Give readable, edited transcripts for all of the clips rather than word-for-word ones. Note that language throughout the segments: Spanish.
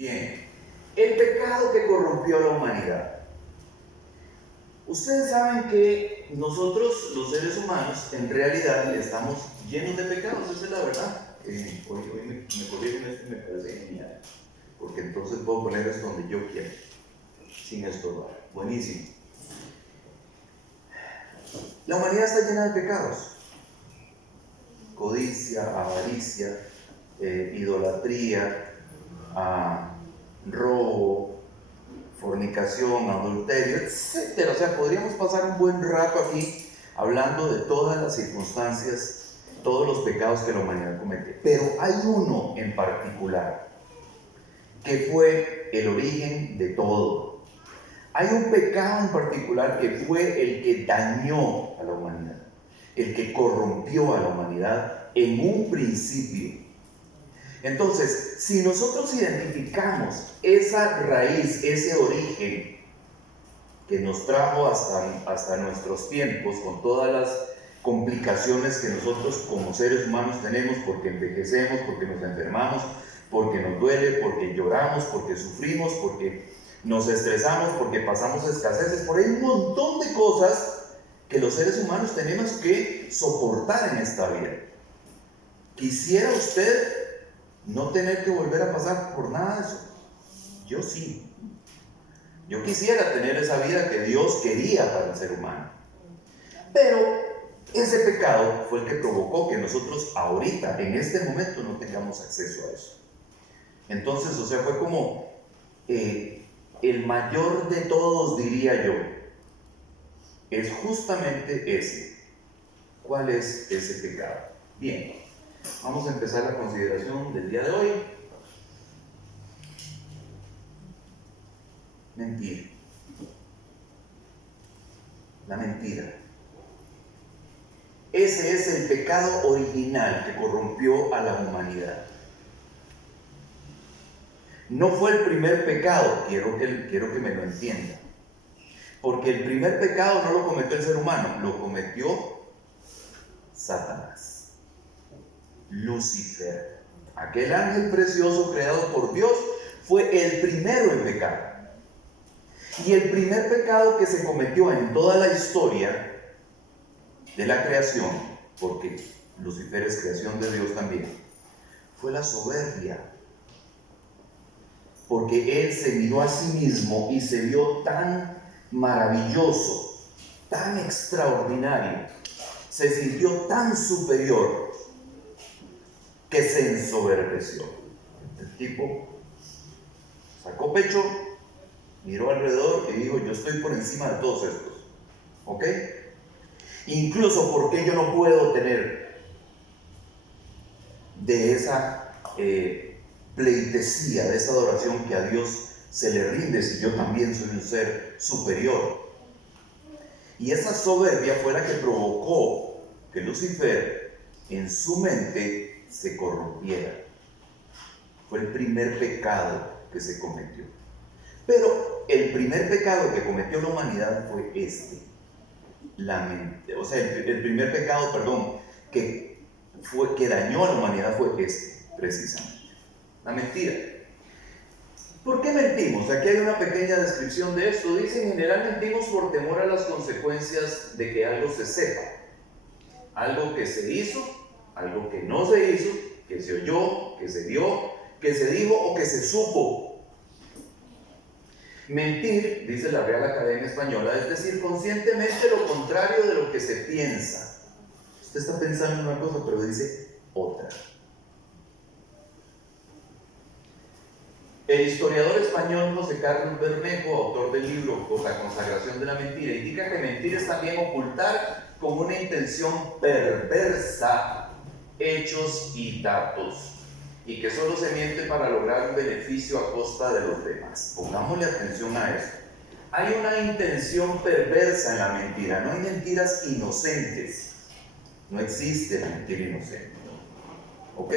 Bien, el pecado que corrompió a la humanidad. Ustedes saben que nosotros, los seres humanos, en realidad estamos llenos de pecados, esa es la verdad. Hoy me corrigen esto y me parece genial, porque entonces puedo poner esto donde yo quiera, sin estorbar. Buenísimo. La humanidad está llena de pecados: codicia, avaricia, idolatría, robo, fornicación, adulterio, etc. O sea, podríamos pasar un buen rato aquí hablando de todas las circunstancias, todos los pecados que la humanidad comete. Pero hay uno en particular que fue el origen de todo. Hay un pecado en particular que fue el que dañó a la humanidad, el que corrompió a la humanidad en un principio. Entonces, si nosotros identificamos esa raíz, ese origen que nos trajo hasta nuestros tiempos, con todas las complicaciones que nosotros como seres humanos tenemos, porque envejecemos, porque nos enfermamos, porque nos duele, porque lloramos, porque sufrimos, porque nos estresamos, porque pasamos escaseces, por ahí un montón de cosas que los seres humanos tenemos que soportar en esta vida. ¿Quisiera usted no tener que volver a pasar por nada de eso? Yo sí. Yo quisiera tener esa vida que Dios quería para el ser humano. Pero ese pecado fue el que provocó que nosotros ahorita, en este momento, no tengamos acceso a eso. Entonces, o sea, fue como el mayor de todos, diría yo, es justamente ese. ¿Cuál es ese pecado? Bien, vamos a empezar la consideración del día de hoy. Mentir. La mentira. Ese es el pecado original que corrompió a la humanidad. No fue el primer pecado, quiero que me lo entiendan. Porque el primer pecado no lo cometió el ser humano, lo cometió Satanás, Lucifer. Aquel ángel precioso creado por Dios fue el primero en pecar. Y el primer pecado que se cometió en toda la historia de la creación, porque Lucifer es creación de Dios también, fue la soberbia. Porque él se miró a sí mismo y se vio tan maravilloso, tan extraordinario, se sintió tan superior que se ensoberbeció. El tipo sacó pecho, miró alrededor y dijo: yo estoy por encima de todos estos, ¿ok? Incluso, porque yo no puedo tener de esa pleitesía, de esa adoración que a Dios se le rinde, si yo también soy un ser superior? Y esa soberbia fue la que provocó que Lucifer en su mente se corrompiera. Fue el primer pecado que se cometió. Pero el primer pecado que cometió la humanidad fue este. El primer pecado, que dañó a la humanidad fue este, precisamente. La mentira. ¿Por qué mentimos? Aquí hay una pequeña descripción de esto. Dice: en general mentimos por temor a las consecuencias de que algo se sepa. Algo que se hizo, algo que no se hizo, que se oyó, que se vio, que se dijo o que se supo. Mentir, dice la Real Academia Española, es decir conscientemente lo contrario de lo que se piensa. Usted está pensando en una cosa, pero dice otra. El historiador español José Carlos Bermejo, autor del libro Por la consagración de la mentira, indica que mentir es también ocultar con una intención perversa hechos y datos, y que solo se miente para lograr un beneficio a costa de los demás. Pongámosle atención a esto. Hay una intención perversa en la mentira, no hay mentiras inocentes. No existe la mentira inocente. ¿Ok?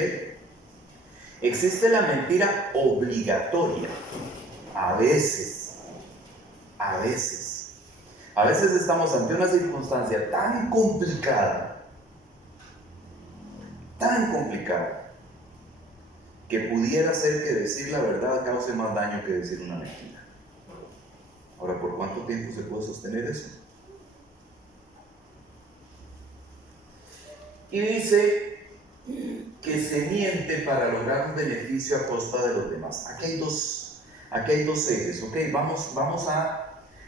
Existe la mentira obligatoria. A veces estamos ante una circunstancia tan complicada, que pudiera ser que decir la verdad cause más daño que decir una mentira. Ahora, ¿por cuánto tiempo se puede sostener eso? Y dice que se miente para lograr un beneficio a costa de los demás. Aquí hay dos ejes, ¿ok?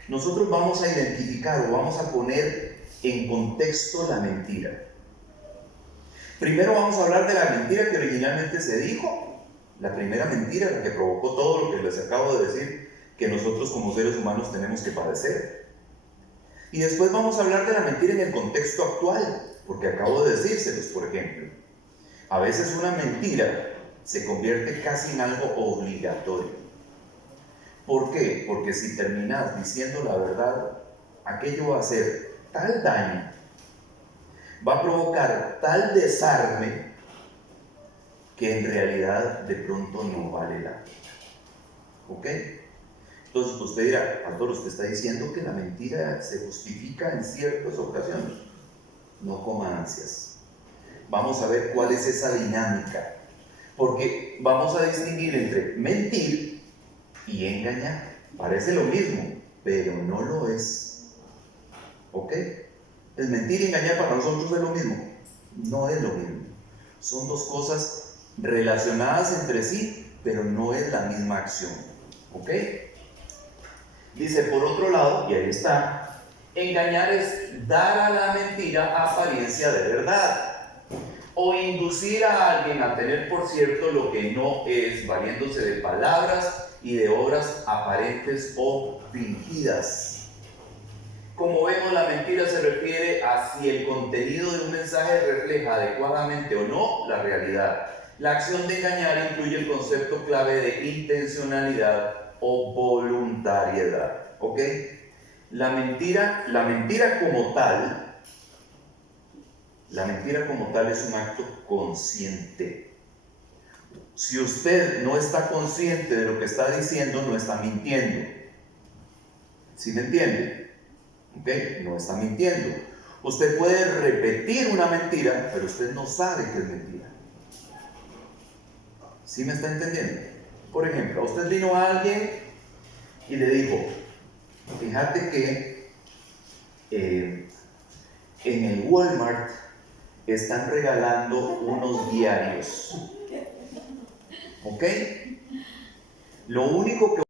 Nosotros vamos a identificar o vamos a poner en contexto la mentira. Primero vamos a hablar de la mentira que originalmente se dijo, la primera mentira, la que provocó todo lo que les acabo de decir, que nosotros como seres humanos tenemos que padecer. Y después vamos a hablar de la mentira en el contexto actual, porque acabo de decírselos, por ejemplo. A veces una mentira se convierte casi en algo obligatorio. ¿Por qué? Porque si terminas diciendo la verdad, aquello va a hacer tal daño, va a provocar tal desarme, que en realidad de pronto no vale la pena. ¿Ok? Entonces usted dirá, pastor, usted está diciendo que la mentira se justifica en ciertas ocasiones. No coma ansias. Vamos a ver cuál es esa dinámica. Porque vamos a distinguir entre mentir y engañar. Parece lo mismo, pero no lo es. ¿Ok? El mentir y engañar para nosotros es lo mismo. No es lo mismo. Son dos cosas relacionadas entre sí, pero no es la misma acción. ¿Ok? Dice, por otro lado, y ahí está, engañar es dar a la mentira apariencia de verdad, o inducir a alguien a tener por cierto lo que no es, valiéndose de palabras y de obras aparentes o fingidas. Como vemos, la mentira se refiere a si el contenido de un mensaje refleja adecuadamente o no la realidad. La acción de engañar incluye el concepto clave de intencionalidad o voluntariedad. ¿Ok? La mentira como tal es un acto consciente. Si usted no está consciente de lo que está diciendo, no está mintiendo. ¿Sí me entiende? ¿Ok? No está mintiendo. Usted puede repetir una mentira, pero usted no sabe que es mentira. ¿Sí me está entendiendo? Por ejemplo, a usted vino a alguien y le dijo, fíjate que en el Walmart están regalando unos diarios. ¿Ok? Lo único que...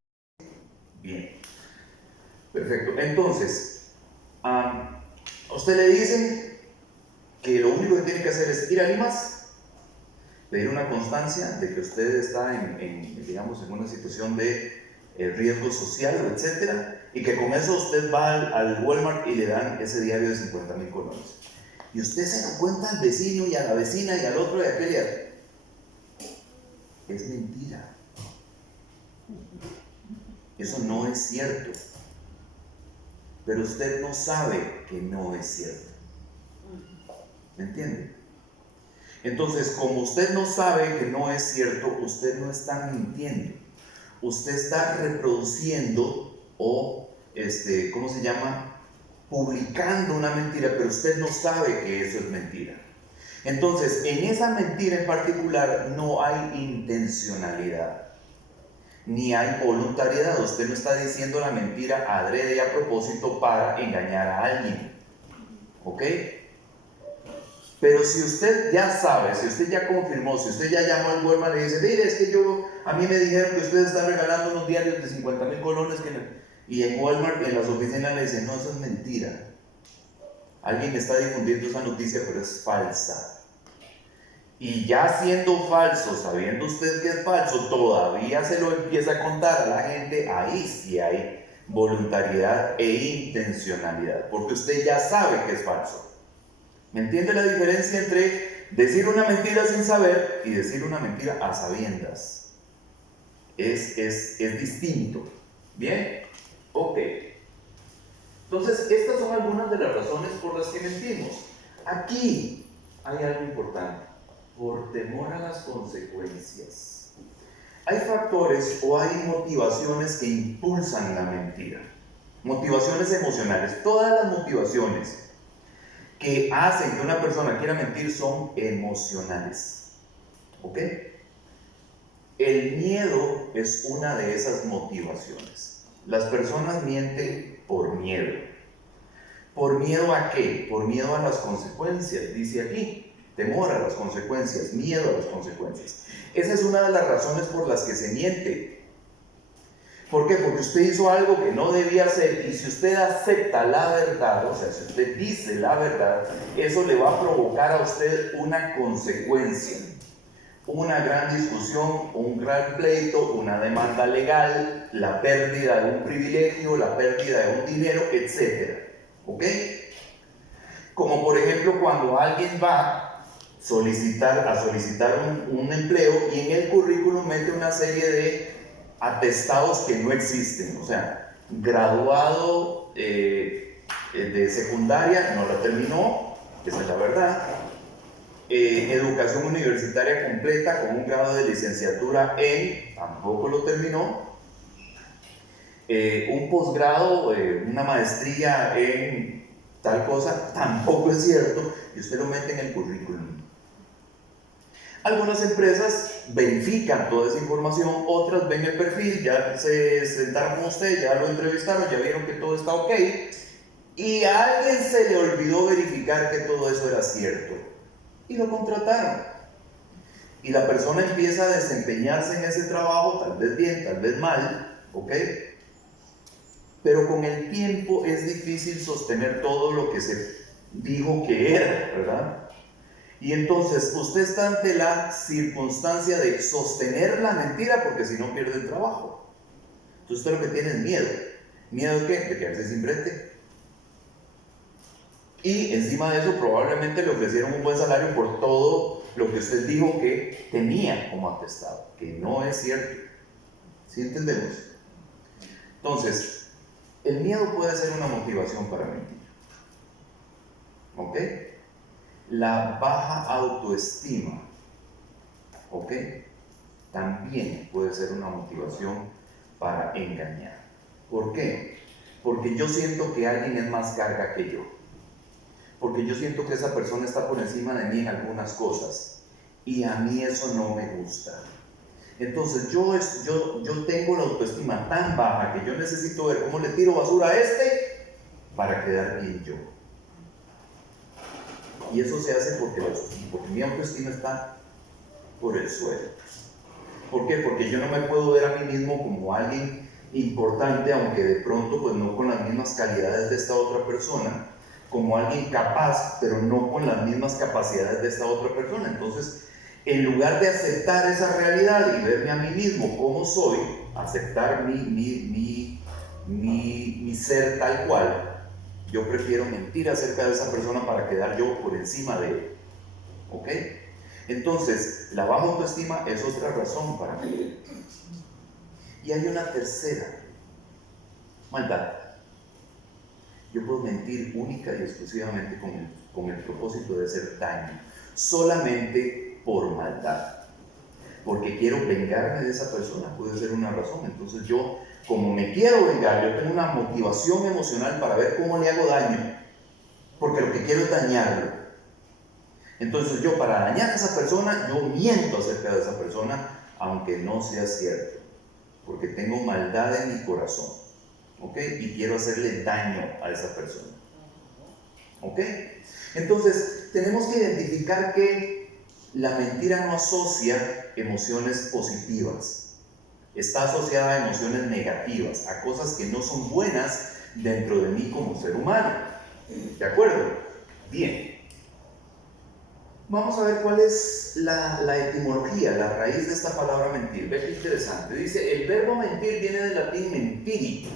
Bien. Perfecto. Entonces, a usted le dicen que lo único que tiene que hacer es ir a Limas, pedir una constancia de que usted está digamos, en una situación de riesgo social, etcétera, y que con eso usted va al Walmart y le dan ese diario de 50,000 colones. Y usted se lo cuenta al vecino y a la vecina y al otro y a aquel y a... Es mentira. Eso no es cierto. Pero usted no sabe que no es cierto. ¿Me entiende? Entonces, como usted no sabe que no es cierto, usted no está mintiendo. Usted está reproduciendo o, ¿cómo se llama? Publicando una mentira, pero usted no sabe que eso es mentira. Entonces, en esa mentira en particular no hay intencionalidad, ni hay voluntariedad. Usted no está diciendo la mentira adrede y a propósito para engañar a alguien. ¿Ok? Pero si usted ya sabe, si usted ya confirmó, si usted ya llamó al Walmart y le dice, mire, es que a mí me dijeron que ustedes están regalando unos diarios de 50,000 colones y en Walmart, en las oficinas le dicen, no, eso es mentira. Alguien está difundiendo esa noticia, pero es falsa. Y ya siendo falso, sabiendo usted que es falso, todavía se lo empieza a contar a la gente, ahí sí hay voluntariedad e intencionalidad, porque usted ya sabe que es falso. ¿Me entiende la diferencia entre decir una mentira sin saber y decir una mentira a sabiendas? Es distinto. ¿Bien? Ok. Entonces, estas son algunas de las razones por las que mentimos. Aquí hay algo importante. Por temor a las consecuencias. Hay factores o hay motivaciones que impulsan la mentira. Motivaciones emocionales. Todas las motivaciones que hacen que una persona quiera mentir son emocionales. ¿Ok? El miedo es una de esas motivaciones. Las personas mienten por miedo. ¿Por miedo a qué? Por miedo a las consecuencias, dice aquí. Temor a las consecuencias, miedo a las consecuencias. Esa es una de las razones por las que se miente. ¿Por qué? Porque usted hizo algo que no debía hacer, y si usted acepta la verdad, o sea, si usted dice la verdad, eso le va a provocar a usted una consecuencia, una gran discusión, un gran pleito, una demanda legal, la pérdida de un privilegio, la pérdida de un dinero, etc. ¿Ok? Como por ejemplo cuando alguien va a solicitar un empleo y en el currículum mete una serie de atestados que no existen, o sea, graduado de secundaria, no la terminó, esa es la verdad, educación universitaria completa con un grado de licenciatura en, tampoco lo terminó, un posgrado, una maestría en tal cosa, tampoco es cierto, y usted lo mete en el currículum. Algunas empresas verifican toda esa información, otras ven el perfil, ya se sentaron con usted, ya lo entrevistaron, ya vieron que todo está ok, y a alguien se le olvidó verificar que todo eso era cierto, y lo contrataron. Y la persona empieza a desempeñarse en ese trabajo, tal vez bien, tal vez mal, ¿ok? Pero con el tiempo es difícil sostener todo lo que se dijo que era, ¿verdad? Y entonces usted está ante la circunstancia de sostener la mentira porque si no pierde el trabajo. Entonces usted lo que tiene es miedo. ¿Miedo de qué? De quedarse sin brete. Y encima de eso probablemente le ofrecieron un buen salario por todo lo que usted dijo que tenía como atestado, que no es cierto. ¿Sí entendemos? Entonces, el miedo puede ser una motivación para mentir. ¿Ok? La baja autoestima, ¿ok? También puede ser una motivación para engañar. ¿Por qué? Porque yo siento que alguien es más carga que yo. Porque yo siento que esa persona está por encima de mí en algunas cosas. Y a mí eso no me gusta. Entonces yo tengo la autoestima tan baja que yo necesito ver cómo le tiro basura a este para quedar bien yo. Y eso se hace porque mi autoestima está por el suelo. ¿Por qué? Porque yo no me puedo ver a mí mismo como alguien importante, aunque de pronto pues no con las mismas calidades de esta otra persona, como alguien capaz, pero no con las mismas capacidades de esta otra persona. Entonces, en lugar de aceptar esa realidad y verme a mí mismo como soy, aceptar mi ser tal cual, yo prefiero mentir acerca de esa persona para quedar yo por encima de él. ¿Ok? Entonces, la baja autoestima es otra razón para mentir. Y hay una tercera: maldad. Yo puedo mentir única y exclusivamente con el propósito de hacer daño, solamente por maldad. Porque quiero vengarme de esa persona, puede ser una razón. Entonces yo, como me quiero vengar, yo tengo una motivación emocional para ver cómo le hago daño, porque lo que quiero es dañarlo. Entonces yo, para dañar a esa persona, yo miento acerca de esa persona, aunque no sea cierto, porque tengo maldad en mi corazón, ¿ok? Y quiero hacerle daño a esa persona, ¿ok? Entonces tenemos que identificar que la mentira no asocia emociones positivas, está asociada a emociones negativas, a cosas que no son buenas dentro de mí como ser humano. ¿De acuerdo? Bien. Vamos a ver cuál es la etimología, la raíz de esta palabra mentir. Ve qué interesante. Dice, el verbo mentir viene del latín mentiri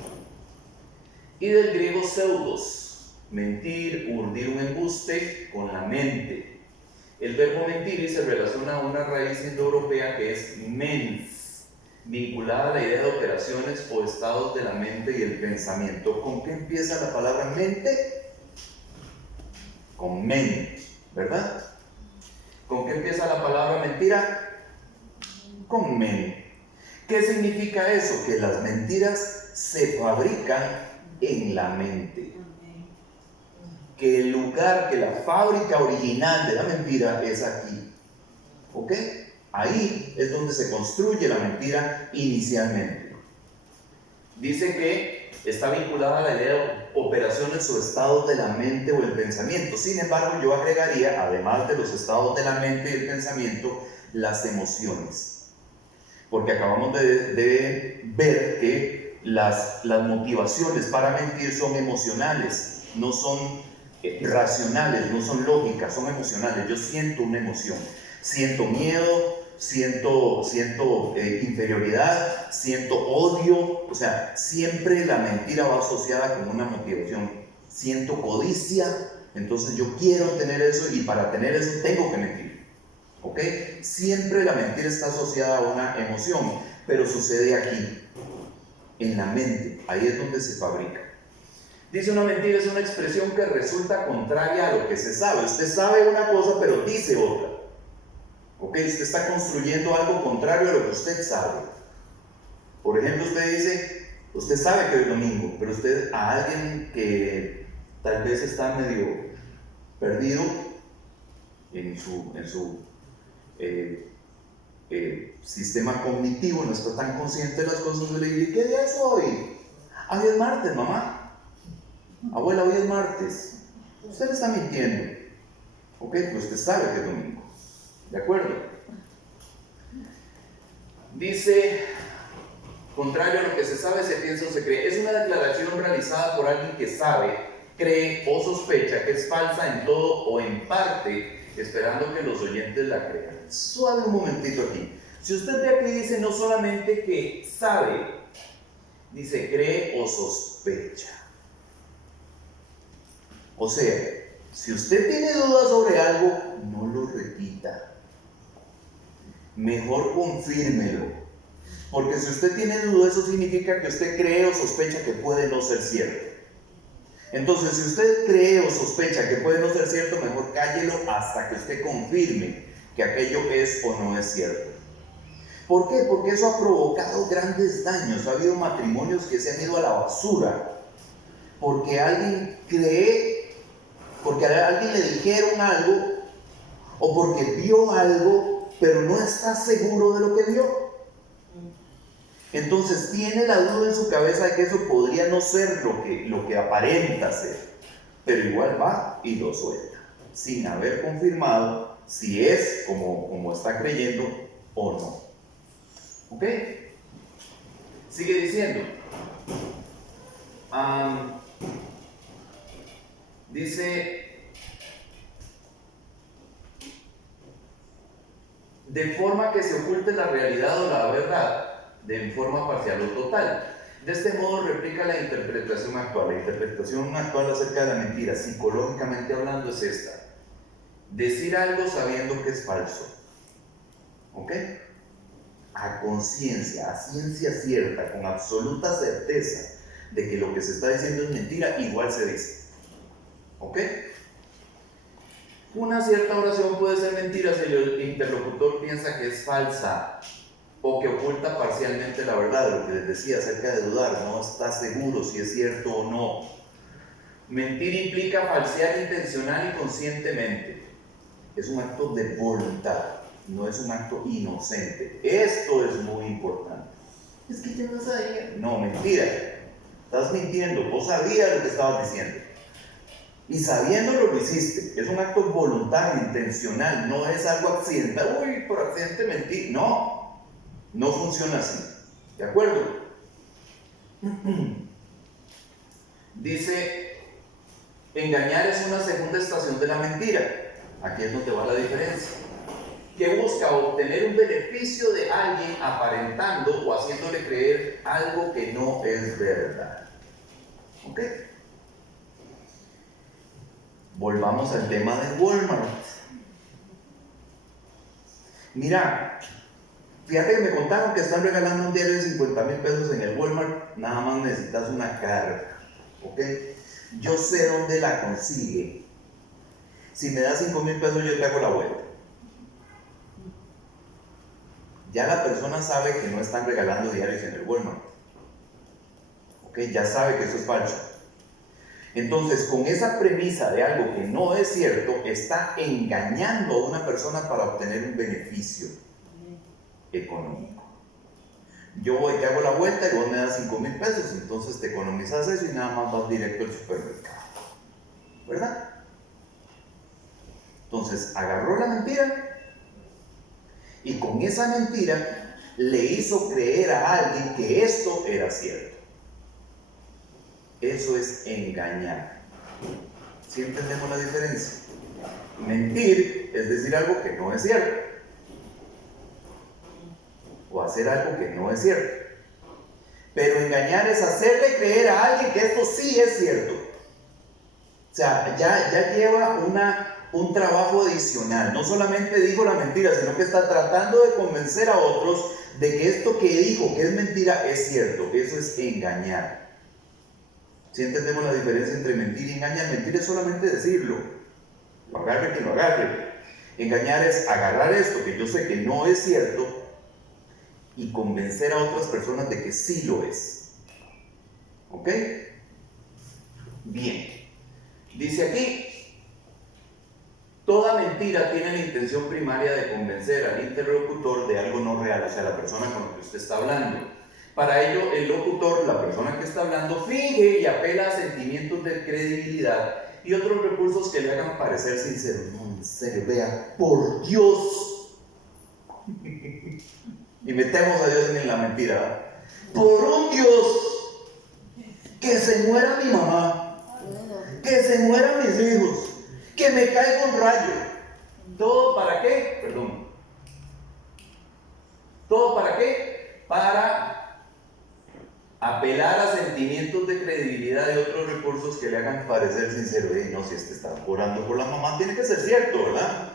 y del griego pseudos, mentir, urdir un embuste con la mente. El verbo mentiri se relaciona a una raíz indoeuropea que es mens, vinculada a la idea de operaciones o estados de la mente y el pensamiento. ¿Con qué empieza la palabra mente? Con men, ¿verdad? ¿Con qué empieza la palabra mentira? Con men. ¿Qué significa eso? Que las mentiras se fabrican en la mente. Que el lugar, que la fábrica original de la mentira es aquí. ¿Ok? Ahí es donde se construye la mentira inicialmente. Dice que está vinculada a la idea de operaciones o estados de la mente o el pensamiento. Sin embargo, yo agregaría, además de los estados de la mente y el pensamiento, las emociones. Porque acabamos de ver que las motivaciones para mentir son emocionales, no son racionales, no son lógicas, son emocionales. Yo siento una emoción, siento miedo, siento inferioridad, siento odio. O sea, siempre la mentira va asociada con una motivación. Siento codicia, entonces yo quiero tener eso y para tener eso tengo que mentir. ¿Ok? Siempre la mentira está asociada a una emoción, pero sucede aquí, en la mente. Ahí es donde se fabrica. Dice, una mentira es una expresión que resulta contraria a lo que se sabe. Usted sabe una cosa, pero dice otra. ¿Ok? Usted está construyendo algo contrario a lo que usted sabe. Por ejemplo, usted dice, usted sabe que es domingo, pero usted a alguien que tal vez está medio perdido en su sistema cognitivo, no está tan consciente de las cosas, le dice, ¿qué día es hoy? Hoy es martes, mamá. Abuela, hoy es martes. Usted le está mintiendo. ¿Ok? Pues usted sabe que es domingo. ¿De acuerdo? Dice, contrario a lo que se sabe, se piensa o se cree. Es una declaración realizada por alguien que sabe, cree o sospecha que es falsa en todo o en parte, esperando que los oyentes la crean. Suave un momentito aquí. Si usted ve aquí, dice no solamente que sabe, dice cree o sospecha. O sea, si usted tiene dudas sobre algo, no lo repita. Mejor confírmelo. Porque si usted tiene dudas, eso significa que usted cree o sospecha que puede no ser cierto. Entonces, si usted cree o sospecha que puede no ser cierto, mejor cállelo hasta que usted confirme que aquello es o no es cierto. ¿Por qué? Porque eso ha provocado grandes daños. Ha habido matrimonios que se han ido a la basura. Porque alguien cree, porque a alguien le dijeron algo, o porque vio algo, pero no está seguro de lo que vio. Entonces tiene la duda en su cabeza de que eso podría no ser lo que aparenta ser, pero igual va y lo suelta, sin haber confirmado si es como está creyendo o no. ¿Ok? Sigue diciendo. Dice, de forma que se oculte la realidad o la verdad, de forma parcial o total. De este modo replica la interpretación actual. La interpretación actual acerca de la mentira, psicológicamente hablando, es esta: decir algo sabiendo que es falso. ¿Ok? A conciencia, a ciencia cierta, con absoluta certeza de que lo que se está diciendo es mentira, igual se dice. ¿Ok? Una cierta oración puede ser mentira si el interlocutor piensa que es falsa o que oculta parcialmente la verdad. Lo que les decía acerca de dudar, no está seguro si es cierto o no. Mentir implica falsear intencional y conscientemente. Es un acto de voluntad, no es un acto inocente. Esto es muy importante. Es que yo no sabía. No, mentira. Estás mintiendo, vos sabías lo que estabas diciendo. Y sabiéndolo lo hiciste. Es un acto voluntario, intencional, no es algo accidental. Uy, por accidente mentí. No, no funciona así. ¿De acuerdo? Dice, engañar es una segunda estación de la mentira. Aquí es donde va la diferencia. Que busca obtener un beneficio de alguien aparentando o haciéndole creer algo que no es verdad. ¿Ok? Volvamos al tema de Walmart. Mira, fíjate que me contaron que están regalando un diario de 50,000 pesos en el Walmart. Nada más necesitas una carga. ¿Ok? Yo sé dónde la consigue. Si me das 5,000 pesos, yo te hago la vuelta. Ya la persona sabe que no están regalando diarios en el Walmart. ¿Ok? Ya sabe que eso es falso. Entonces, con esa premisa de algo que no es cierto, está engañando a una persona para obtener un beneficio. económico. Yo voy, te hago la vuelta y vos me das 5,000 pesos, entonces te economizas eso y nada más vas directo al supermercado, ¿verdad? Entonces agarró la mentira y con esa mentira le hizo creer a alguien que esto era cierto. Eso es engañar. ¿Sí entendemos la diferencia? Mentir es decir algo que no es cierto, o hacer algo que no es cierto. Pero engañar es hacerle creer a alguien que esto sí es cierto. O sea, ya lleva un trabajo adicional. No solamente dijo la mentira, sino que está tratando de convencer a otros de que esto que dijo, que es mentira, es cierto. Eso es engañar. ¿Sí entendemos la diferencia entre mentir y engañar? Mentir es solamente decirlo. Lo agarre que lo agarre. Engañar es agarrar esto que yo sé que no es cierto y convencer a otras personas de que sí lo es. ¿Ok? Bien. Dice aquí, toda mentira tiene la intención primaria de convencer al interlocutor de algo no real, o sea, la persona con la que usted está hablando. Para ello, el locutor, la persona que está hablando, finge y apela a sentimientos de credibilidad y otros recursos que le hagan parecer sincero. No, en serio, vea, por Dios. Y metemos a Dios en la mentira, ¿verdad? Por un Dios, que se muera mi mamá, que se mueran mis hijos, que me caiga un rayo. ¿Todo para qué? Perdón. ¿Todo para qué? Para apelar a sentimientos de credibilidad y otros recursos que le hagan parecer sincero. No, si este está orando por la mamá, tiene que ser cierto, ¿verdad?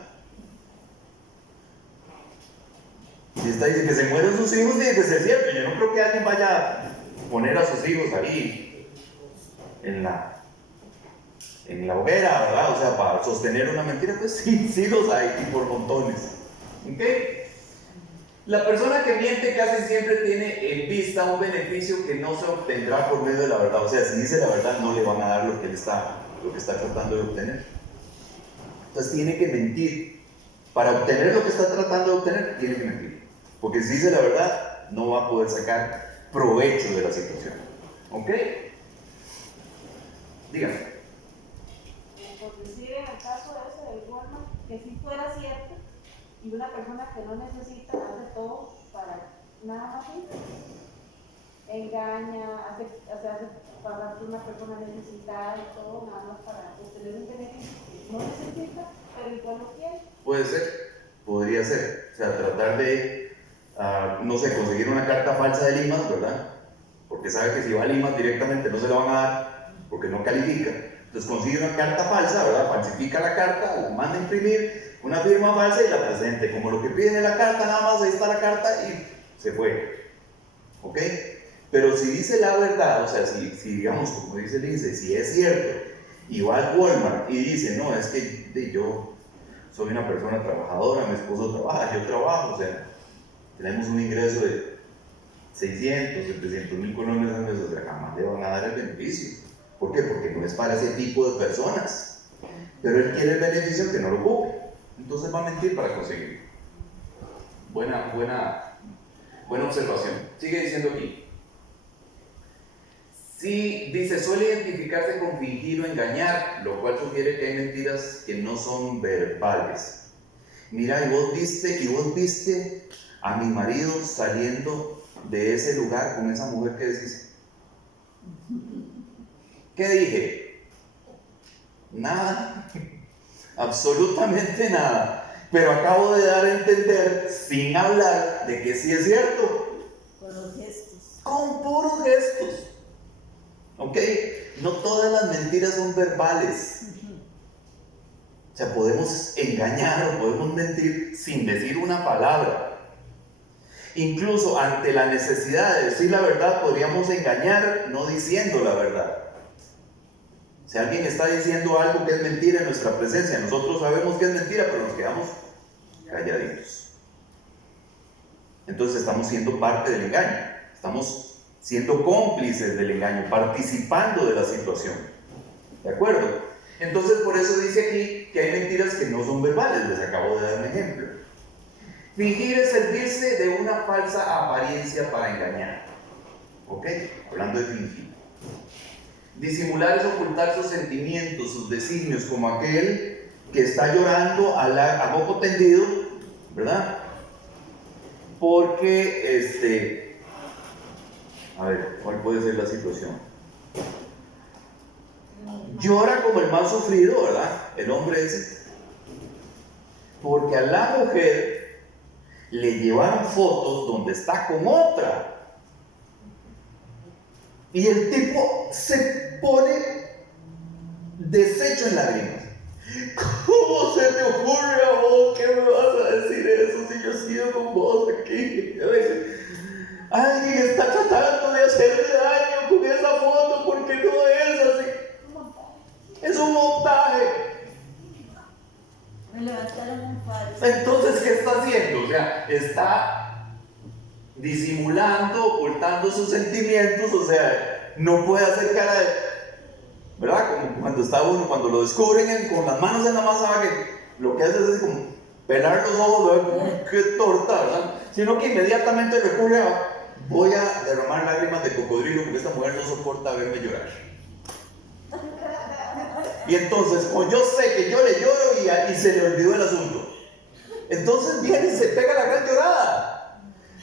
Si está diciendo que se mueren sus hijos, tiene que ser cierto. Yo no creo que alguien vaya a poner a sus hijos ahí en la hoguera, ¿verdad? O sea, para sostener una mentira, pues sí los hay, y por montones. ¿Ok? La persona que miente casi siempre tiene en vista un beneficio que no se obtendrá por medio de la verdad. O sea, si dice la verdad, no le van a dar lo que está tratando de obtener. Entonces tiene que mentir. Para obtener lo que está tratando de obtener, tiene que mentir. Porque si dice la verdad, no va a poder sacar provecho de la situación. ¿Ok? Dígame. Por decir, en el caso ese del Walmart, que si fuera cierto, y una persona que no necesita hace todo para nada más ir, engaña, hace pagar por una persona necesitada y todo, nada más para obtener un beneficio que no necesita, pero igual lo quiere. Puede ser, podría ser. O sea, tratar de, no sé, conseguir una carta falsa de Limas, ¿verdad? Porque sabe que si va a Limas directamente no se la van a dar, porque no califica. Entonces consigue una carta falsa, ¿verdad? Falsifica la carta, la manda a imprimir, una firma falsa y la presente. Como lo que piden en la carta, nada más ahí está la carta y se fue. ¿Ok? Pero si dice la verdad, o sea, si digamos, como dice Lindsay, si es cierto, y va al Walmart y dice, no, es que yo soy una persona trabajadora, mi esposo trabaja, yo trabajo, o sea, tenemos un ingreso de 600, 700 mil colones al mes, o sea, jamás le van a dar el beneficio. ¿Por qué? Porque no es para ese tipo de personas. Pero él quiere el beneficio que no lo ocupe. Entonces va a mentir para conseguirlo. Buena observación. Sigue diciendo aquí. Sí, dice, suele identificarse con fingir o engañar, lo cual sugiere que hay mentiras que no son verbales. Mira, y vos viste a mi marido saliendo de ese lugar con esa mujer que decís. ¿Qué dije? Nada, absolutamente nada. Pero acabo de dar a entender, sin hablar, de que sí es cierto. Con los gestos. Con puros gestos. ¿Ok? No todas las mentiras son verbales. O sea, podemos engañar o podemos mentir sin decir una palabra. Incluso ante la necesidad de decir la verdad, podríamos engañar no diciendo la verdad. Si alguien está diciendo algo que es mentira en nuestra presencia, nosotros sabemos que es mentira, pero nos quedamos calladitos. Entonces estamos siendo parte del engaño. Estamos siendo cómplices del engaño, participando de la situación. ¿De acuerdo? Entonces por eso dice aquí que hay mentiras que no son verbales. Les acabo de dar un ejemplo. Fingir es servirse de una falsa apariencia para engañar. ¿Ok? Hablando de fingir. Disimular es ocultar sus sentimientos, sus designios, como aquel que está llorando a moco tendido, ¿verdad? Porque, a ver, ¿cuál puede ser la situación? Llora como el más sufrido, ¿verdad? El hombre ese. Porque a la mujer le llevaron fotos donde está con otra. Y el tipo se pone deshecho en lágrimas. ¿Cómo se te ocurre a vos que me vas a decir eso si yo he sido con vos aquí? Alguien está tratando de hacerme daño con esa foto porque no es así. Es un montaje. Me levantaron un falso. Entonces, ¿qué está haciendo? O sea, está disimulando, ocultando sus sentimientos, o sea, no puede hacer cara de, ¿verdad? Como cuando está uno, cuando lo descubren con las manos en la masa, que lo que hace es como pelar los ojos, ¿verdad? Como, ¡qué torta!, ¿verdad? Sino que inmediatamente recurre a, voy a derramar lágrimas de cocodrilo porque esta mujer no soporta verme llorar. Y entonces, como yo sé que yo le lloro y se le olvidó el asunto, entonces viene y se pega la gran llorada.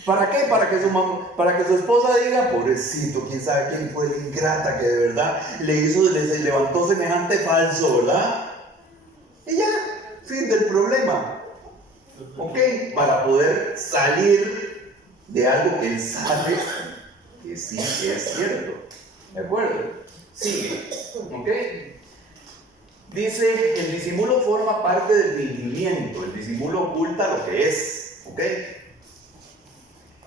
¿Para qué? Para que su esposa diga, pobrecito, quién sabe quién fue la ingrata que de verdad se levantó semejante falso, ¿verdad? Y ya, fin del problema. ¿Ok? Para poder salir de algo que él sabe que sí que es cierto. ¿De acuerdo? Sigue. ¿Ok? Dice, el disimulo forma parte del fingimiento. El disimulo oculta lo que es. ¿Ok?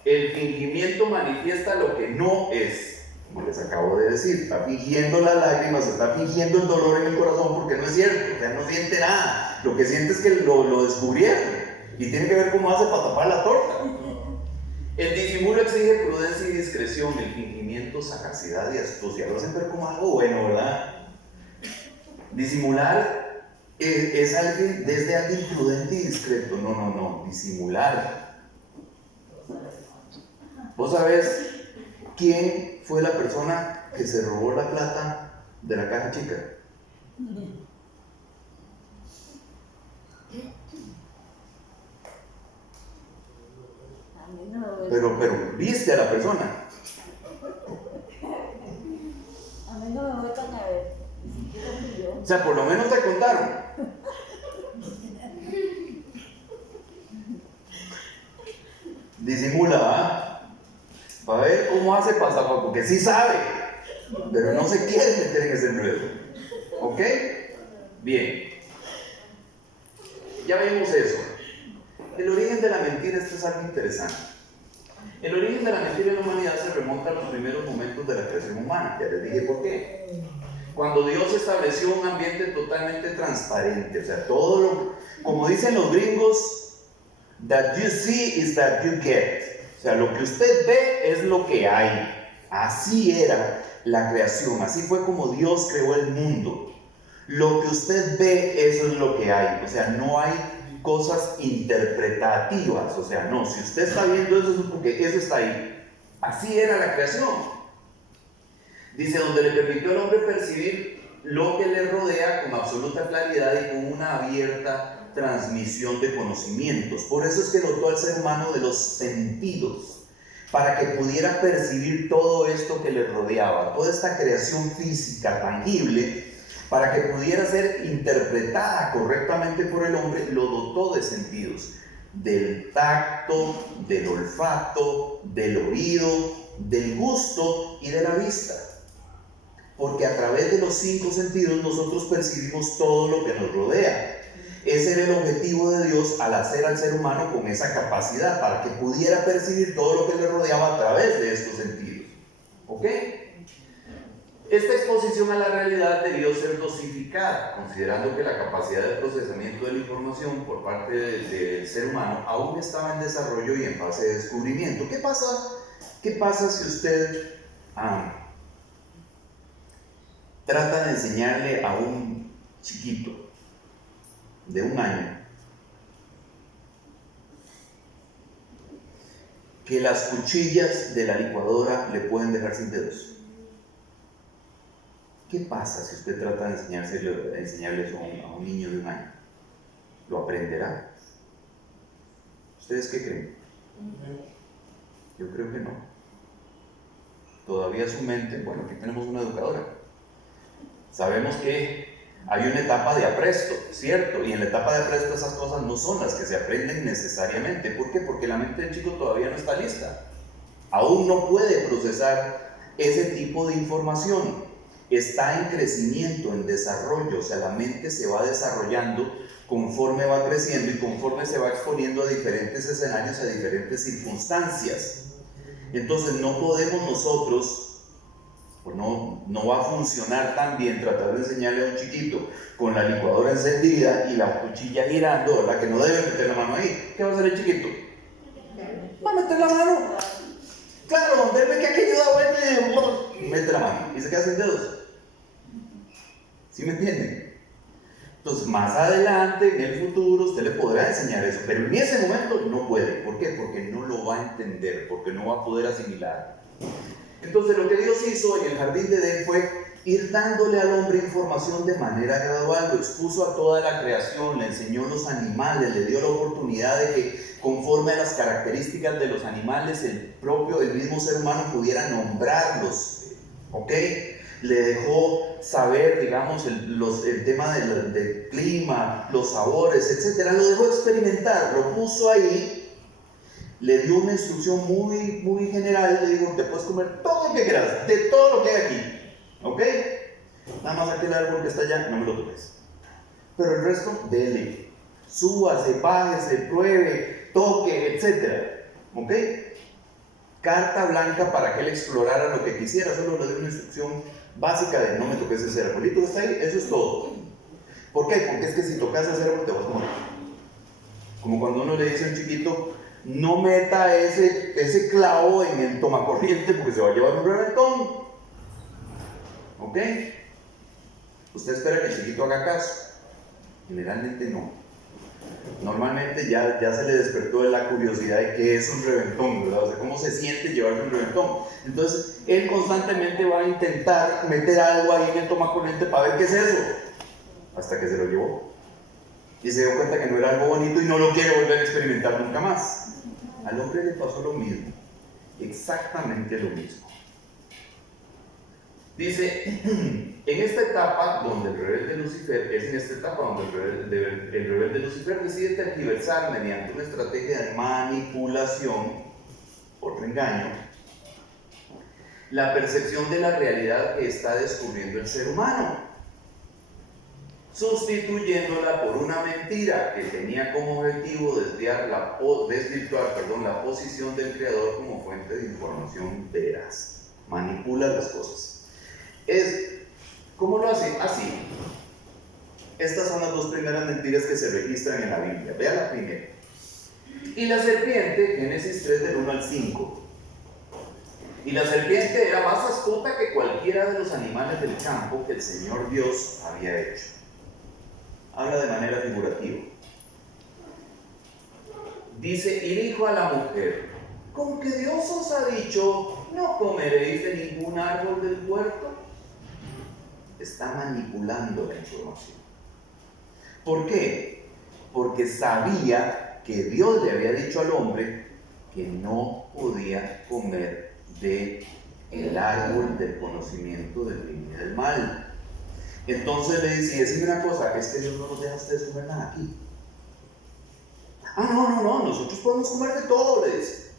El fingimiento manifiesta lo que no es. Como les acabo de decir, está fingiendo las lágrimas, está fingiendo el dolor en el corazón porque no es cierto. O sea, no siente nada. Lo que siente es que lo descubrieron. Y tiene que ver cómo hace para tapar la torta. El disimulo exige prudencia y discreción. El fingimiento, sagacidad y astucia. Lo hacen ver como algo bueno, ¿verdad? Disimular es alguien, desde alguien prudente y discreto. No. Disimular. ¿Vos sabés quién fue la persona que se robó la plata de la caja chica? Pero viste a la persona. A mí no me voy tan a ver. O sea, por lo menos te contaron. Disimula, ¿ah? Para ver cómo hace pasar, porque sí sabe, pero no se quiere meter en ese enredo. ¿Ok? Bien. Ya vimos eso. El origen de la mentira, esto es algo interesante. El origen de la mentira en la humanidad se remonta a los primeros momentos de la creación humana. Ya les dije por qué. Cuando Dios estableció un ambiente totalmente transparente, o sea, todo lo, como dicen los gringos, that you see is that you get. O sea, lo que usted ve es lo que hay. Así era la creación, así fue como Dios creó el mundo. Lo que usted ve, eso es lo que hay. O sea, no hay cosas interpretativas. O sea, no, si usted está viendo eso es porque eso está ahí. Así era la creación. Dice, donde le permitió al hombre percibir lo que le rodea con absoluta claridad y con una abierta transmisión de conocimientos. Por eso es que dotó al ser humano de los sentidos, para que pudiera percibir todo esto que le rodeaba, toda esta creación física tangible, para que pudiera ser interpretada correctamente por el hombre, lo dotó de sentidos, del tacto, del olfato, del oído, del gusto y de la vista. Porque a través de los 5 sentidos nosotros percibimos todo lo que nos rodea. Ese era el objetivo de Dios al hacer al ser humano con esa capacidad, para que pudiera percibir todo lo que le rodeaba a través de estos sentidos. ¿Ok? Esta exposición a la realidad debió ser dosificada, considerando que la capacidad de procesamiento de la información por parte del ser humano aún estaba en desarrollo y en fase de descubrimiento. ¿Qué pasa si usted trata de enseñarle a un chiquito de 1 año que las cuchillas de la licuadora le pueden dejar sin dedos. ¿Qué pasa si usted trata de enseñarle eso a un niño de 1 año? ¿Lo aprenderá? ¿Ustedes qué creen? Yo creo que no. Todavía su mente, bueno, aquí tenemos una educadora. Sabemos que hay una etapa de apresto, ¿cierto? Y en la etapa de apresto esas cosas no son las que se aprenden necesariamente. ¿Por qué? Porque la mente del chico todavía no está lista. Aún no puede procesar ese tipo de información. Está en crecimiento, en desarrollo. O sea, la mente se va desarrollando conforme va creciendo y conforme se va exponiendo a diferentes escenarios, a diferentes circunstancias. Entonces no podemos nosotros, pues no va a funcionar tan bien tratar de enseñarle a un chiquito con la licuadora encendida y la cuchilla girando, ¿verdad? Que no debe meter la mano ahí. ¿Qué va a hacer el chiquito? Va a meter la mano. Claro, donde él ve que aquello da vuelta y mete la mano y se queda sin dedos. ¿Sí me entienden? Entonces, más adelante, en el futuro, usted le podrá enseñar eso, pero en ese momento no puede. ¿Por qué? Porque no lo va a entender, porque no va a poder asimilar. Entonces, lo que Dios hizo en el jardín de Edén fue ir dándole al hombre información de manera gradual, lo expuso a toda la creación, le enseñó los animales, le dio la oportunidad de que conforme a las características de los animales, el mismo ser humano pudiera nombrarlos, ¿ok? Le dejó saber, digamos, el tema del clima, los sabores, etc. Lo dejó experimentar, lo puso ahí, le dio una instrucción muy, muy general, le dijo, te puedes comer todo lo que quieras, de todo lo que hay aquí, ¿ok? Nada más aquel árbol que está allá, no me lo toques. Pero el resto, dele, súbase, bájese, pruebe, toque, etc. ¿Ok? Carta blanca para que él explorara lo que quisiera, solo le dio una instrucción básica de no me toques ese arbolito que está ahí, eso es todo. ¿Por qué? Porque es que si tocas ese árbol te vas a morir. Como cuando uno le dice a un chiquito, no meta ese clavo en el tomacorriente porque se va a llevar un reventón. ¿Ok? Usted espera que el chiquito haga caso. Generalmente no. Normalmente ya se le despertó la curiosidad de qué es un reventón, ¿verdad? O sea, cómo se siente llevarse un reventón. Entonces, él constantemente va a intentar meter algo ahí en el tomacorriente para ver qué es eso. Hasta que se lo llevó. Y se dio cuenta que no era algo bonito y no lo quiere volver a experimentar nunca más. Al hombre le pasó lo mismo. Exactamente lo mismo. Dice, en esta etapa donde el rebelde Lucifer, el rebelde Lucifer decide tergiversar mediante una estrategia de manipulación, otro engaño, la percepción de la realidad que está descubriendo el ser humano, sustituyéndola por una mentira que tenía como objetivo desvirtuar la posición del creador como fuente de información veraz. Manipula las cosas. ¿Cómo lo hace? Así. Estas son las 2 primeras mentiras que se registran en la Biblia. Vea la primera. Y la serpiente, Génesis 3 del 1 al 5. Y la serpiente era más astuta que cualquiera de los animales del campo que el Señor Dios había hecho. Habla de manera figurativa. Dice, y dijo a la mujer, ¿con que Dios os ha dicho, no comeréis de ningún árbol del huerto? Está manipulando la información. ¿Por qué? Porque sabía que Dios le había dicho al hombre que no podía comer del árbol del conocimiento del bien y del mal. Entonces le dice, decime una cosa, es que Dios no nos deja a ustedes comer nada aquí. No, nosotros podemos comer de todo, le dice.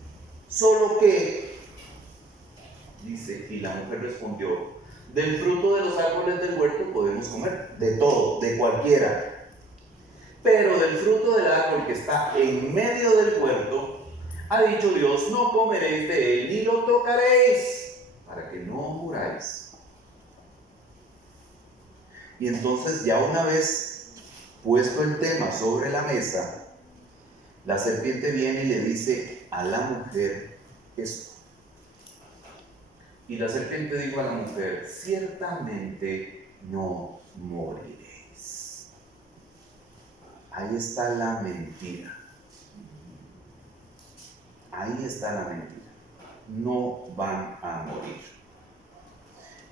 Solo que, dice, y la mujer respondió, del fruto de los árboles del huerto podemos comer, de todo, de cualquiera. Pero del fruto del árbol que está en medio del huerto, ha dicho Dios, no comeréis de él, ni lo tocaréis, para que no muráis. Y entonces, ya una vez puesto el tema sobre la mesa, la serpiente viene y le dice a la mujer esto. Y la serpiente dijo a la mujer, ciertamente no moriréis. Ahí está la mentira. Ahí está la mentira. No van a morir.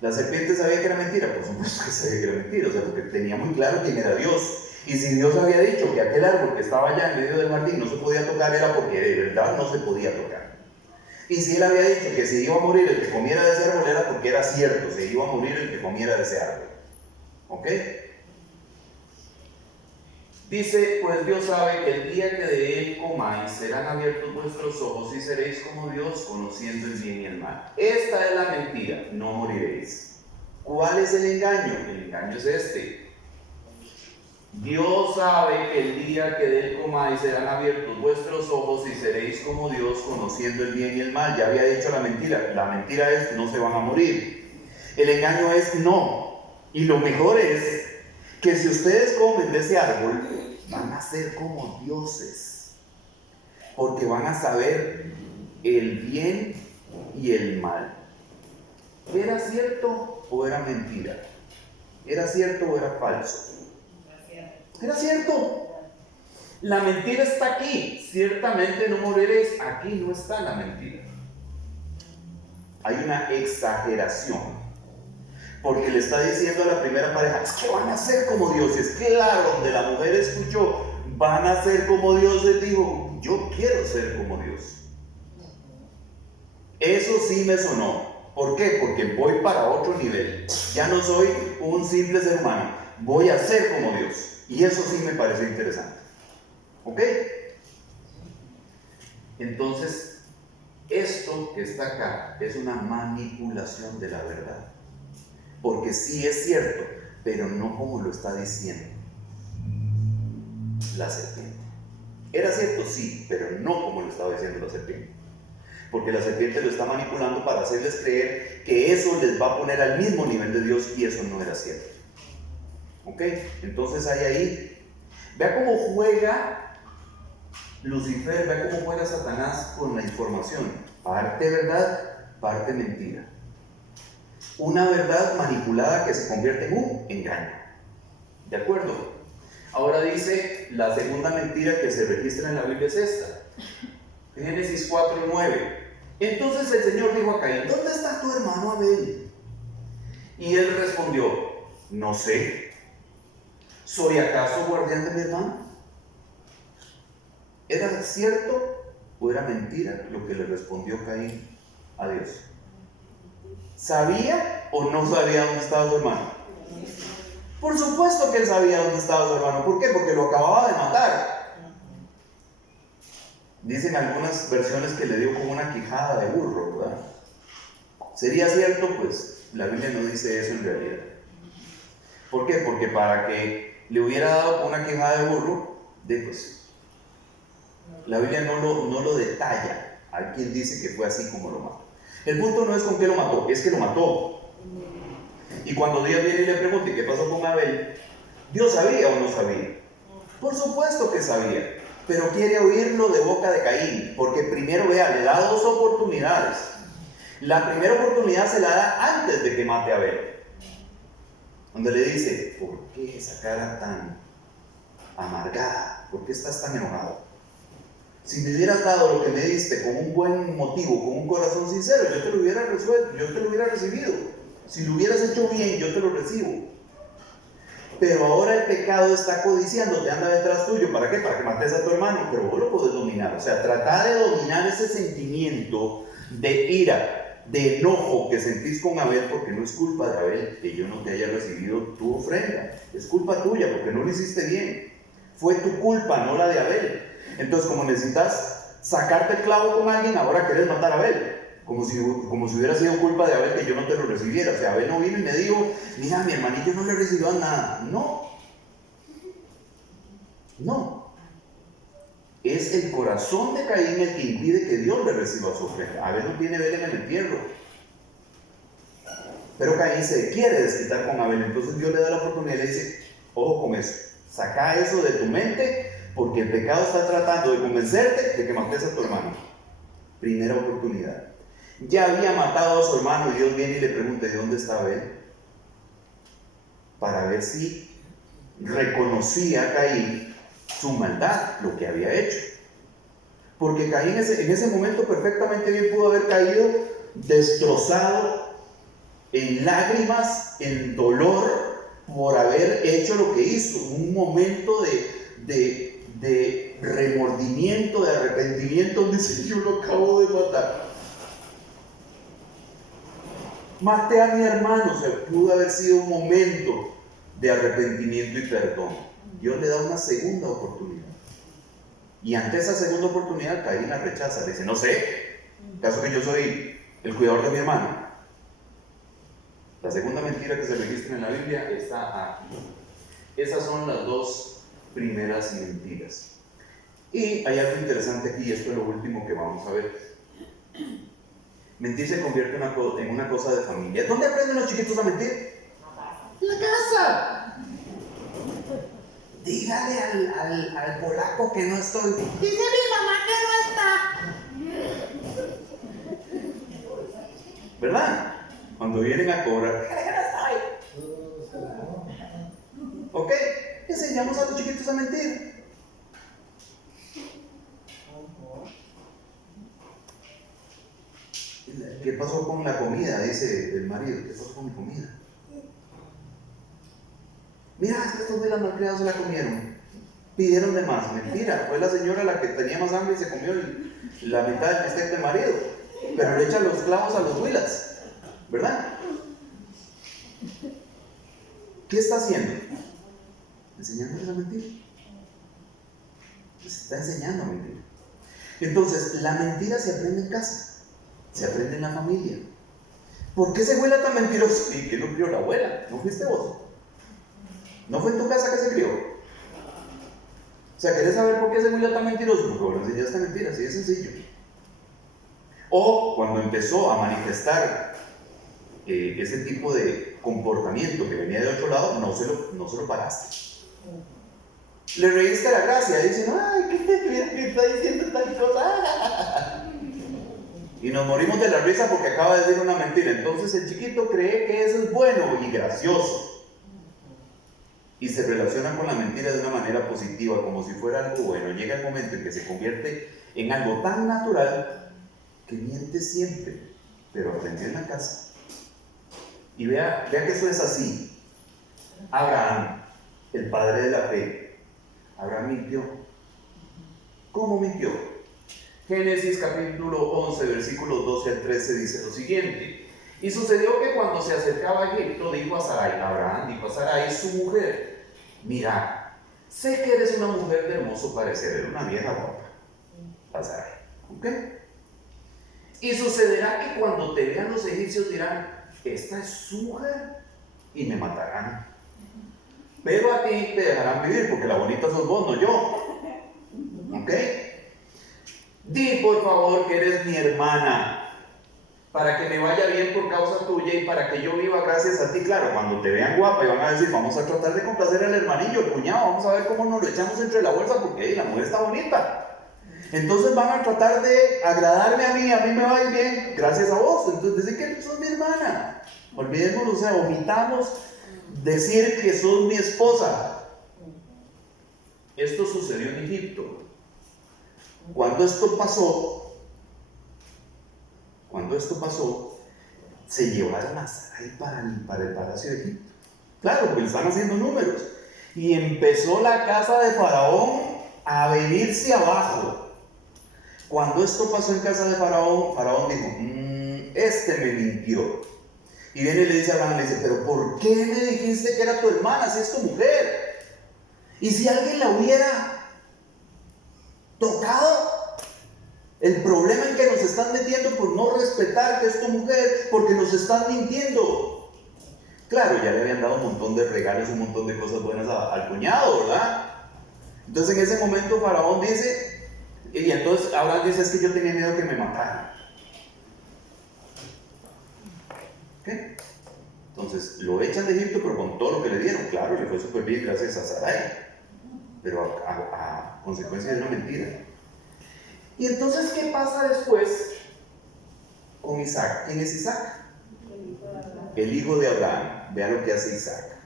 ¿La serpiente sabía que era mentira? Por supuesto que sabía que era mentira, o sea, porque tenía muy claro quién era Dios. Y si Dios había dicho que aquel árbol que estaba allá en medio del jardín no se podía tocar, era porque de verdad no se podía tocar. Y si él había dicho que se iba a morir el que comiera de ese árbol, era porque era cierto, se iba a morir el que comiera de ese árbol. ¿Ok? Dice, pues Dios sabe que el día que de él comáis serán abiertos vuestros ojos y seréis como Dios, conociendo el bien y el mal. Esta es la mentira, no moriréis. ¿Cuál es el engaño? El engaño es este. Dios sabe que el día que de él comáis serán abiertos vuestros ojos y seréis como Dios, conociendo el bien y el mal. Ya había dicho la mentira. La mentira es no se van a morir. El engaño es no. Y lo mejor es que si ustedes comen de ese árbol, van a ser como dioses, porque van a saber el bien y el mal. ¿Era cierto o era mentira? ¿Era cierto o era falso? Era cierto. La mentira está aquí. Ciertamente no moriréis. Aquí no está la mentira. Hay una exageración. Porque le está diciendo a la primera pareja, es que van a ser como Dios. Es claro, donde la mujer escuchó, van a ser como Dios, les dijo, yo quiero ser como Dios. Eso sí me sonó. ¿Por qué? Porque voy para otro nivel. Ya no soy un simple ser humano. Voy a ser como Dios. Y eso sí me parece interesante. ¿Ok? Entonces, esto que está acá es una manipulación de la verdad. Porque sí es cierto, pero no como lo está diciendo la serpiente. Era cierto, sí, pero no como lo estaba diciendo la serpiente. Porque la serpiente lo está manipulando para hacerles creer que eso les va a poner al mismo nivel de Dios, y eso no era cierto. ¿Ok? Entonces hay ahí, vea cómo juega Lucifer, vea cómo juega Satanás con la información. Parte verdad, parte mentira. Una verdad manipulada que se convierte en un engaño. ¿De acuerdo? Ahora dice, la segunda mentira que se registra en la Biblia es esta. Génesis 4:9. Entonces el Señor dijo a Caín, ¿dónde está tu hermano Abel? Y él respondió, no sé. ¿Soy acaso guardián de mi hermano? ¿Era cierto o era mentira lo que le respondió Caín a Dios? ¿Sabía o no sabía dónde estaba su hermano? Por supuesto que él sabía dónde estaba su hermano. ¿Por qué? Porque lo acababa de matar. Dicen algunas versiones que le dio como una quijada de burro, ¿verdad? ¿Sería cierto? Pues la Biblia no dice eso en realidad. ¿Por qué? Porque para que le hubiera dado una quijada de burro, pues, la Biblia no lo detalla. Hay quien dice que fue así como lo mató. El punto no es con qué lo mató, es que lo mató. Y cuando Dios viene y le pregunta, ¿qué pasó con Abel? ¿Dios sabía o no sabía? Por supuesto que sabía, pero quiere oírlo de boca de Caín, porque primero, vea, le da dos oportunidades. La primera oportunidad se la da antes de que mate a Abel, donde le dice, ¿por qué esa cara tan amargada? ¿Por qué estás tan enojado? Si me hubieras dado lo que me diste con un buen motivo, con un corazón sincero, yo te lo hubiera resuelto, yo te lo hubiera recibido. Si lo hubieras hecho bien, yo te lo recibo. Pero ahora el pecado está codiciándote, anda detrás tuyo. ¿Para qué? Para que mates a tu hermano. Pero vos lo podés dominar. O sea, trata de dominar ese sentimiento de ira, de enojo que sentís con Abel, porque no es culpa de Abel que yo no te haya recibido tu ofrenda. Es culpa tuya porque no lo hiciste bien. Fue tu culpa, no la de Abel. Entonces, como necesitas sacarte el clavo con alguien, ahora querés matar a Abel. Como si hubiera sido culpa de Abel que yo no te lo recibiera. O sea, Abel no vino y me dijo, mira, mi hermanillo no le recibió nada. No. Es el corazón de Caín el que impide que Dios le reciba su ofrenda. Abel no tiene vela en el entierro. Pero Caín se quiere desquitar con Abel. Entonces Dios le da la oportunidad y le dice, ojo con eso. Saca eso de tu mente, porque el pecado está tratando de convencerte de que mates a tu hermano. Primera oportunidad. Ya había matado a su hermano y Dios viene y le pregunta, ¿de dónde está Abel? Para ver si reconocía a Caín su maldad, lo que había hecho. Porque Caín en ese momento perfectamente bien pudo haber caído destrozado, en lágrimas, en dolor, por haber hecho lo que hizo. Un momento de remordimiento, de arrepentimiento, donde dice: yo lo acabo de matar. Maté a mi hermano. O sea, pudo haber sido un momento de arrepentimiento y perdón. Dios le da una segunda oportunidad. Y ante esa segunda oportunidad, Caín la rechaza. Le dice: no sé, ¿acaso que yo soy el cuidador de mi hermano? La segunda mentira que se registra en la Biblia está aquí. Esas son las dos primeras mentiras. Y hay algo interesante aquí, y esto es lo último que vamos a ver. Mentir se convierte en una cosa de familia. ¿Dónde aprenden los chiquitos a mentir? En la casa. Dígale al polaco que no estoy. Dice mi mamá que no está. ¿Verdad? Cuando vienen a cobrar, dígale que no estoy. ¿Ok? Enseñamos a los chiquitos a mentir. ¿Qué pasó con la comida? Dice el marido. ¿Qué pasó con mi comida? Mira, estos de las malcriados se la comieron. Pidieron de más. Mentira. Fue la señora la que tenía más hambre y se comió la mitad del bistec del marido. Pero le echa los clavos a los huilas. ¿Verdad? ¿Qué está haciendo? Enseñándoles a mentir. Les está enseñando a mentir. Entonces, la mentira se aprende en casa. Se aprende en la familia. ¿Por qué ese abuela tan mentiroso? ¿Y que no crió la abuela? ¿No fuiste vos? ¿No fue en tu casa que se crió? O sea, ¿querés saber por qué ese abuela tan mentiroso? Porque vos le enseñaste mentira, así de sencillo. O cuando empezó a manifestar ese tipo de comportamiento que venía de otro lado, no se lo paraste. Le reíste la gracia, dicen: ay, ¿qué está diciendo tal cosa? Y nos morimos de la risa porque acaba de decir una mentira. Entonces el chiquito cree que eso es bueno y gracioso. Y se relaciona con la mentira de una manera positiva, como si fuera algo bueno. Llega el momento en que se convierte en algo tan natural que miente siempre, pero aprendió en la casa. Y vea que eso es así. Abraham, el padre de la fe. Abraham mintió. ¿Cómo mintió? Génesis capítulo 11, versículos 12 al 13 dice lo siguiente: y sucedió que cuando se acercaba a Egipto, dijo a Sarai, Abraham dijo a Sarai, su mujer: mira, sé que eres una mujer de hermoso parecer. Era una vieja guapa, a Sarai. ¿Ok? Y sucederá que cuando te vean los egipcios dirán: esta es su mujer, y me matarán. Pero a ti te dejarán vivir, porque la bonita sos vos, no yo. ¿Ok? Di por favor que eres mi hermana, para que me vaya bien por causa tuya y para que yo viva gracias a ti. Claro, cuando te vean guapa y van a decir: vamos a tratar de complacer al hermanillo, el cuñado, vamos a ver cómo nos lo echamos entre la bolsa, porque la mujer está bonita. Entonces van a tratar de agradarme a mí me va a ir bien gracias a vos. Entonces dicen que sos mi hermana. Olvidémonos, o sea, omitamos decir que sos mi esposa. Esto sucedió en Egipto. Cuando esto pasó, se llevaron a Sarai para el palacio de Egipto. Claro, porque le están haciendo números. Y empezó la casa de Faraón a venirse abajo. Cuando esto pasó en casa de Faraón, Faraón dijo: este me mintió. Y viene y le dice a Abraham, le dice: pero ¿por qué me dijiste que era tu hermana si es tu mujer? Y si alguien la hubiera tocado. El problema en que nos están metiendo por no respetar que es tu mujer, porque nos están mintiendo. Claro, ya le habían dado un montón de regalos, un montón de cosas buenas al cuñado, ¿verdad? Entonces en ese momento Faraón dice, y entonces Abraham dice: es que yo tenía miedo que me mataran. ¿Qué? Entonces lo echan de Egipto, pero con todo lo que le dieron. Claro, le fue súper bien gracias a Sarai, pero a consecuencia de una mentira. Y entonces, ¿qué pasa después con Isaac? ¿Quién es Isaac? El hijo de Abraham. Vea lo que hace Isaac.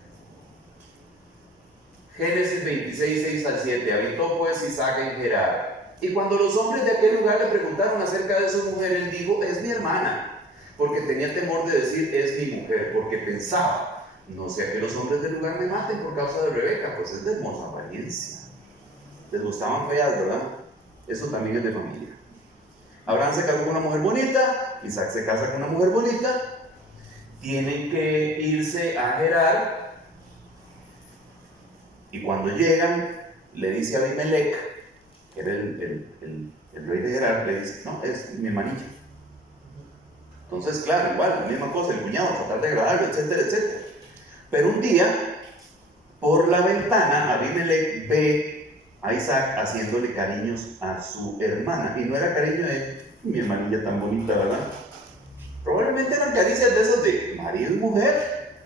Génesis 26, 6 al 7. Habitó pues Isaac en Gerar, Y cuando los hombres de aquel lugar le preguntaron acerca de su mujer, él dijo, es mi hermana, porque tenía temor de decir, es mi mujer, porque pensaba, no sea que los hombres del lugar me maten por causa de Rebeca, pues es de hermosa apariencia. Les gustaban feas, ¿verdad? Eso también es de familia. Abraham se casó con una mujer bonita, Isaac se casa con una mujer bonita, tienen que irse a Gerar, y cuando llegan, le dice a Abimelech, que era el rey de Gerar, le dice, no, es mi hermanilla. Entonces, claro, igual, la misma cosa, el cuñado, tratar de agradarlo, etcétera, etcétera. Pero un día, por la ventana, Abimelech ve a Isaac haciéndole cariños a su hermana. Y no era cariño de mi hermanilla tan bonita, ¿verdad? Probablemente eran caricias de esas de marido y mujer.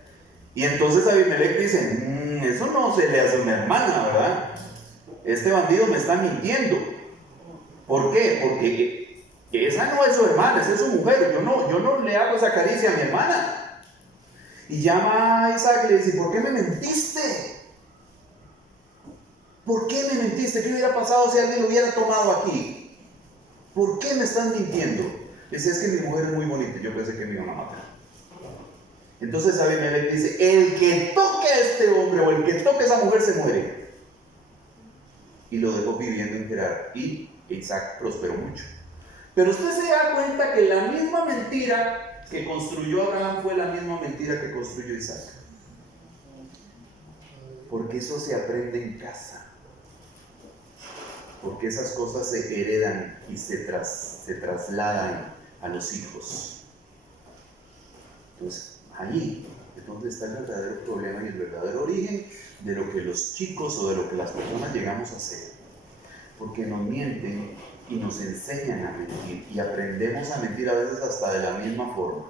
Y entonces Abimelech dice, eso no se le hace a una hermana, ¿verdad? Este bandido me está mintiendo. ¿Por qué? Porque esa no es su hermana, esa es su mujer. Yo no le hago esa caricia a mi hermana. Y llama a Isaac y le dice, ¿por qué me mentiste? ¿Por qué me mentiste? ¿Qué hubiera pasado si alguien lo hubiera tomado aquí? ¿Por qué me están mintiendo? Dice, es que mi mujer es muy bonita, yo pensé que me iban a matar. Entonces Abimelech dice, el que toque a este hombre o el que toque a esa mujer se muere. Y lo dejó viviendo en Gerar. Y Isaac prosperó mucho. Pero usted se da cuenta que la misma mentira que construyó Abraham fue la misma mentira que construyó Isaac. Porque eso se aprende en casa. Porque esas cosas se heredan y se trasladan a los hijos. Entonces, allí es donde está el verdadero problema y el verdadero origen de lo que los chicos o de lo que las personas llegamos a hacer. Porque nos mienten y nos enseñan a mentir y aprendemos a mentir a veces hasta de la misma forma.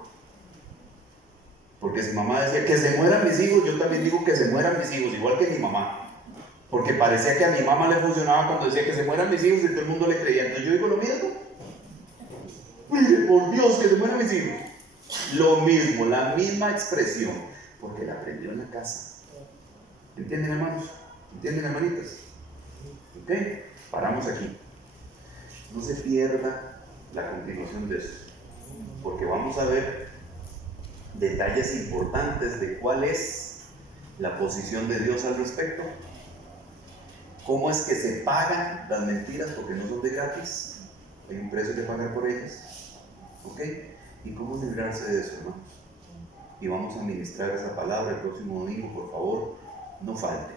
Porque si mamá decía que se mueran mis hijos, yo también digo que se mueran mis hijos, igual que mi mamá. Porque parecía que a mi mamá le funcionaba cuando decía que se mueran mis hijos y todo el mundo le creía. Entonces yo digo lo mismo. Mire, por Dios, que se mueran mis hijos. Lo mismo, la misma expresión. Porque la aprendió en la casa. ¿Entienden, hermanos? ¿Entienden, hermanitas? ¿Ok? Paramos aquí. No se pierda la continuación de eso. Porque vamos a ver detalles importantes de cuál es la posición de Dios al respecto. ¿Cómo es que se pagan las mentiras? Porque no son de gratis. Hay un precio que pagar por ellas. ¿Ok? ¿Y cómo librarse de eso, hermanos? Y vamos a ministrar esa palabra el próximo domingo, por favor, no falte.